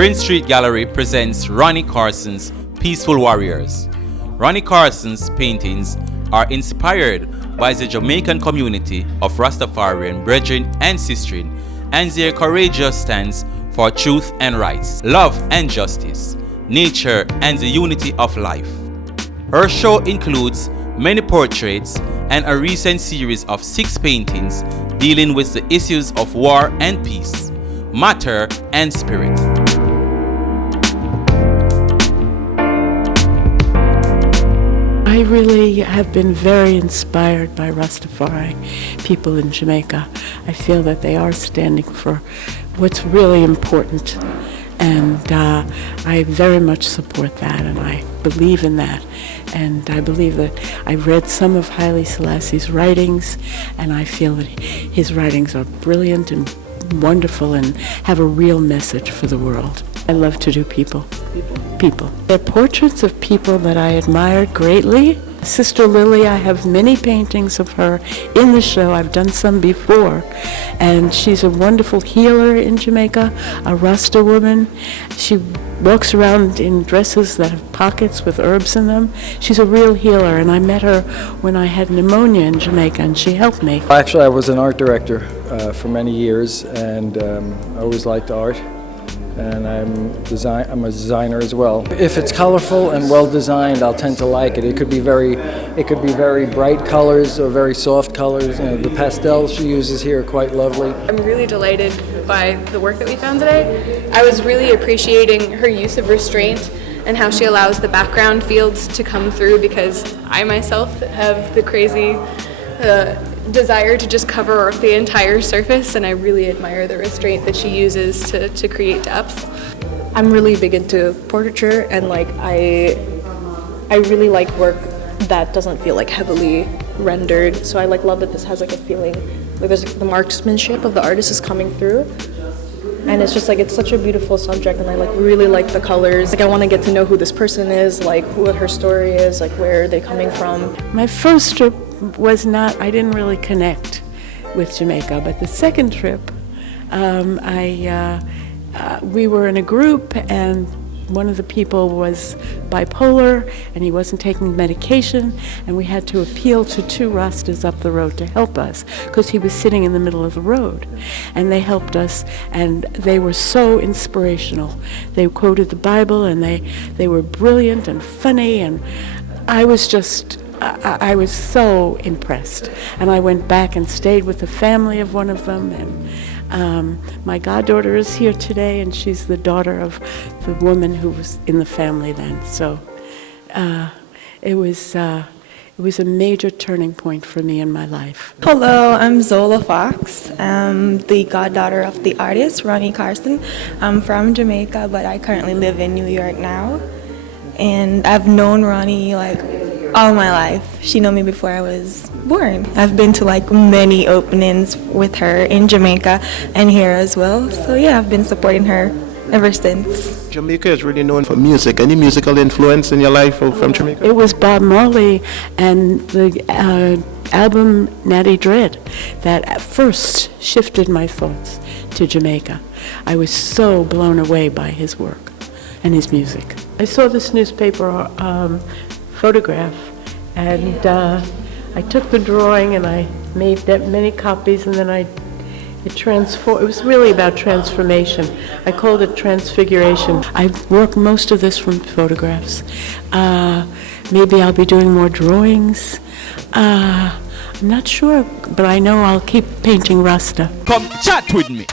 Prince Street Gallery presents Rani Carson's Peaceful Warriors. Rani Carson's paintings are inspired by the Jamaican community of Rastafarian brethren and sistren and their courageous stance for truth and rights, love and justice, nature and the unity of life. Her show includes many portraits and a recent series of 6 paintings dealing with the issues of war and peace, matter and spirit. I really have been very inspired by Rastafari people in Jamaica. I feel that they are standing for what's really important, and I very much support that, and I believe in that. And I believe that I read some of Haile Selassie's writings, and I feel that his writings are brilliant and wonderful and have a real message for the world. I love to do people. They're portraits of people that I admired greatly. Sister Lily, I have many paintings of her in the show. I've done some before. And she's a wonderful healer in Jamaica, a Rasta woman. She walks around in dresses that have pockets with herbs in them. She's a real healer, and I met her when I had pneumonia in Jamaica, and she helped me. Actually, I was an art director for many years, and I always liked art. And I'm a designer as well. If it's colorful and well designed, I'll tend to like it. It could be very bright colors or very soft colors. You know, the pastels she uses here are quite lovely. I'm really delighted by the work that we found today. I was really appreciating her use of restraint and how she allows the background fields to come through, because I myself have the crazy desire to just cover up the entire surface, and I really admire the restraint that she uses to create depth. I'm really big into portraiture, and I really like work that doesn't feel heavily rendered. So I love that this has a feeling there's the marksmanship of the artist is coming through, and it's just it's such a beautiful subject, and I really like the colors. I want to get to know who this person is, what her story is, where are they coming from. My first trip was not, I didn't really connect with Jamaica, but the second trip, we were in a group, and one of the people was bipolar, and he wasn't taking medication, and we had to appeal to 2 Rastas up the road to help us, because he was sitting in the middle of the road, and they helped us, and they were so inspirational. They quoted the Bible, and they were brilliant and funny, and I was so impressed. And I went back and stayed with the family of one of them, and my goddaughter is here today, and she's the daughter of the woman who was in the family then. So it was a major turning point for me in my life. Hello, I'm Zola Fox. I'm the goddaughter of the artist, Rani Carson. I'm from Jamaica, but I currently live in New York now. And I've known Rani all my life. She knew me before I was born. I've been to many openings with her in Jamaica and here as well. So yeah, I've been supporting her ever since. Jamaica is really known for music. Any musical influence in your life from Jamaica? It was Bob Marley and the album Natty Dread that at first shifted my thoughts to Jamaica. I was so blown away by his work and his music. I saw this newspaper photograph, and I took the drawing and I made that many copies, and then it was really about transformation. I called it transfiguration. I work most of this from photographs. Maybe I'll be doing more drawings. I'm not sure, but I know I'll keep painting Rasta. Come chat with me.